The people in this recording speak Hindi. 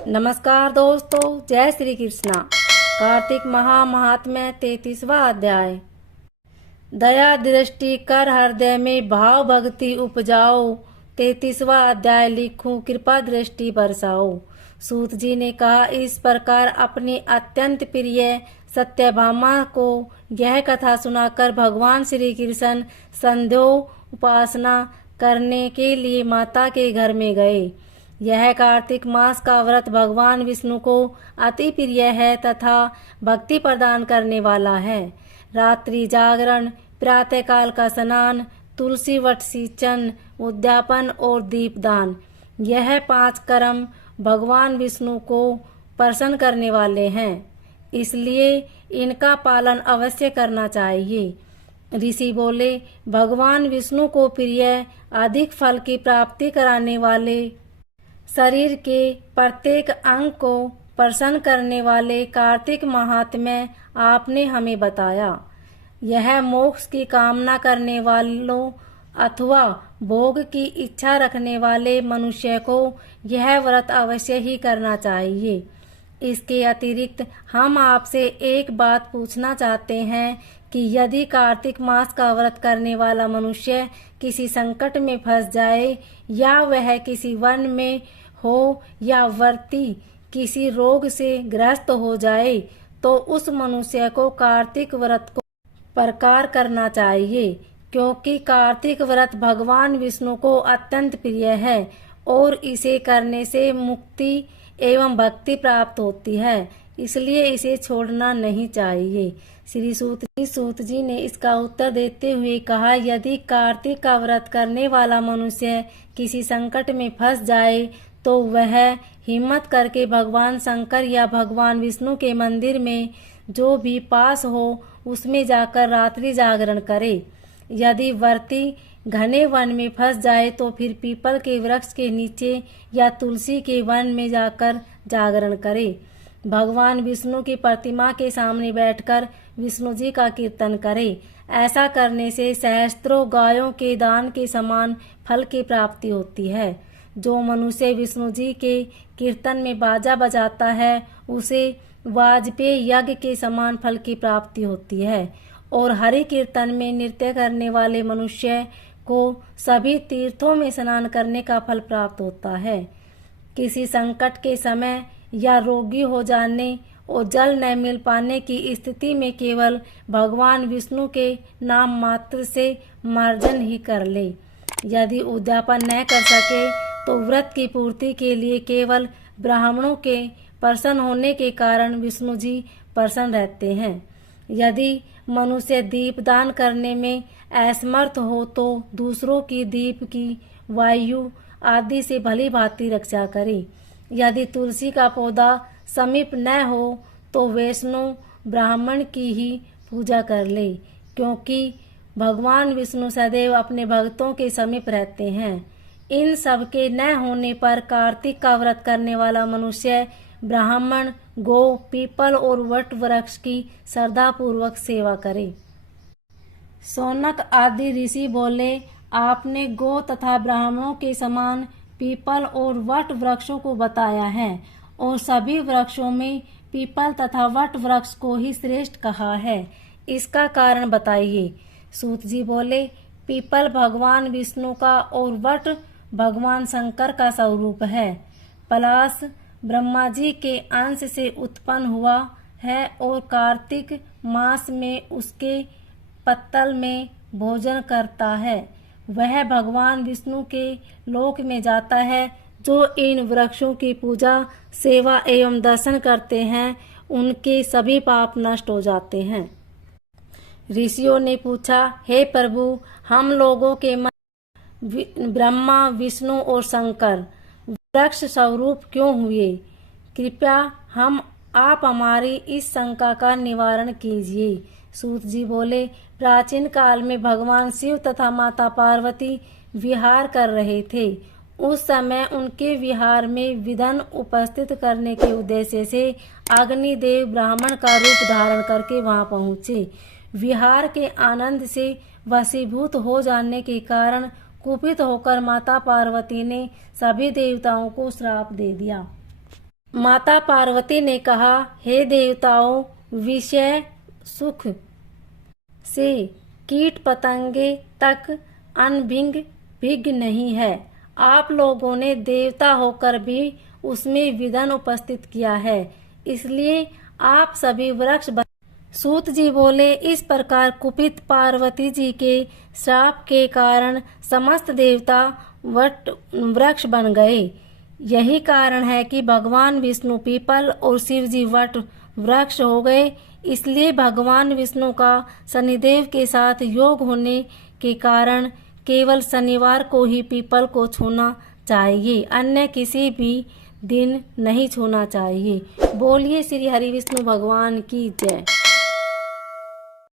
नमस्कार दोस्तों, जय श्री कृष्णा। कार्तिक महात्म्य 33वां अध्याय। दया दृष्टि कर हृदय में भाव भक्ति उपजाओ। 33वां अध्याय लिखूं कृपा दृष्टि बरसाओ। सूत जी ने कहा, इस प्रकार अपनी अत्यंत प्रिय सत्यभामा को यह कथा सुनाकर भगवान श्री कृष्ण संध्या उपासना करने के लिए माता के घर में गए। यह कार्तिक मास का व्रत भगवान विष्णु को अति प्रिय है तथा भक्ति प्रदान करने वाला है। रात्रि जागरण, प्रातःकाल का स्नान, तुलसी वट सिंचन, उद्यापन और दीपदान, यह 5 कर्म भगवान विष्णु को प्रसन्न करने वाले हैं, इसलिए इनका पालन अवश्य करना चाहिए। ऋषि बोले, भगवान विष्णु को प्रिय अधिक फल की प्राप्ति कराने वाले, शरीर के प्रत्येक अंग को प्रसन्न करने वाले कार्तिक महात्म्य आपने हमें बताया। यह मोक्ष की कामना करने वालों अथवा भोग की इच्छा रखने वाले मनुष्य को यह व्रत अवश्य ही करना चाहिए। इसके अतिरिक्त हम आपसे एक बात पूछना चाहते हैं कि यदि कार्तिक मास का व्रत करने वाला मनुष्य किसी संकट में फंस जाए या वह किसी वन में हो या वर्ती किसी रोग से ग्रस्त हो जाए तो उस मनुष्य को कार्तिक व्रत को प्रकार करना चाहिए, क्योंकि कार्तिक व्रत भगवान विष्णु को अत्यंत प्रिय है और इसे करने से मुक्ति एवं भक्ति प्राप्त होती है, इसलिए इसे छोड़ना नहीं चाहिए। श्री सूत जी ने इसका उत्तर देते हुए कहा, यदि कार्तिक का व्रत करने वाला मनुष्य किसी संकट में फंस जाए तो वह हिम्मत करके भगवान शंकर या भगवान विष्णु के मंदिर में जो भी पास हो उसमें जाकर रात्रि जागरण करे। यदि वर्ती घने वन में फंस जाए तो फिर पीपल के वृक्ष के नीचे या तुलसी के वन में जाकर जागरण करे। भगवान विष्णु की प्रतिमा के सामने बैठकर विष्णु जी का कीर्तन करे। ऐसा करने से सहस्त्रों गायों के दान के समान फल की प्राप्ति होती है। जो मनुष्य विष्णु जी के कीर्तन में बाजा बजाता है उसे वाजपेय यज्ञ के समान फल की प्राप्ति होती है, और हरि कीर्तन में नृत्य करने वाले मनुष्य को सभी तीर्थों में स्नान करने का फल प्राप्त होता है। किसी संकट के समय या रोगी हो जाने और जल न मिल पाने की स्थिति में केवल भगवान विष्णु के नाम मात्र से मार्जन ही कर ले। यदि उद्यापन न कर सके तो व्रत की पूर्ति के लिए केवल ब्राह्मणों के प्रसन्न होने के कारण विष्णु जी प्रसन्न रहते हैं। यदि मनुष्य दीपदान करने में असमर्थ हो तो दूसरों की दीप की वायु आदि से भली भांति रक्षा करे। यदि तुलसी का पौधा समीप न हो तो वैष्णव ब्राह्मण की ही पूजा कर ले, क्योंकि भगवान विष्णु सदैव अपने भक्तों के समीप रहते हैं। इन सब के न होने पर कार्तिक का व्रत करने वाला मनुष्य ब्राह्मण, गो, पीपल और वट वृक्ष की श्रद्धा पूर्वक सेवा करे। शौनक आदि ऋषि बोले, आपने गो तथा ब्राह्मणों के समान पीपल और वट वृक्षों को बताया है और सभी वृक्षों में पीपल तथा वट वृक्ष को ही श्रेष्ठ कहा है, इसका कारण बताइए। सूत जी बोले, पीपल भगवान विष्णु का और वट भगवान शंकर का स्वरूप है। पलाश ब्रह्मा जी के अंश से उत्पन्न हुआ है और कार्तिक मास में उसके पत्तल में भोजन करता है। वह भगवान विष्णु के लोक में जाता है। जो इन वृक्षों की पूजा, सेवा एवं दर्शन करते हैं उनके सभी पाप नष्ट हो जाते हैं। ऋषियों ने पूछा, हे प्रभु, हम लोगों के मन ब्रह्मा, विष्णु और शंकर वृक्ष स्वरूप क्यों हुए? कृपया आप हमारी इस शंका का निवारण कीजिए। सूत जी बोले, प्राचीन काल में भगवान शिव तथा माता पार्वती विहार कर रहे थे। उस समय उनके विहार में विघ्न उपस्थित करने के उद्देश्य से अग्निदेव ब्राह्मण का रूप धारण करके वहां पहुंचे। विहार के आनंद से वशीभूत हो जाने के कारण कुपित होकर माता पार्वती ने सभी देवताओं को श्राप दे दिया। माता पार्वती ने कहा, हे देवताओं, विषय सुख से कीट पतंगे तक अनभिंग भिन्न नहीं है। आप लोगों ने देवता होकर भी उसमें विघ्न उपस्थित किया है, इसलिए आप सभी वृक्ष बन। सूत जी बोले, इस प्रकार कुपित पार्वती जी के श्राप के कारण समस्त देवता वट वृक्ष बन गए। यही कारण है कि भगवान विष्णु पीपल और शिव जी वट वृक्ष हो गए। इसलिए भगवान विष्णु का शनिदेव के साथ योग होने के कारण केवल शनिवार को ही पीपल को छूना चाहिए, अन्य किसी भी दिन नहीं छूना चाहिए। बोलिए श्री हरि विष्णु भगवान की जय।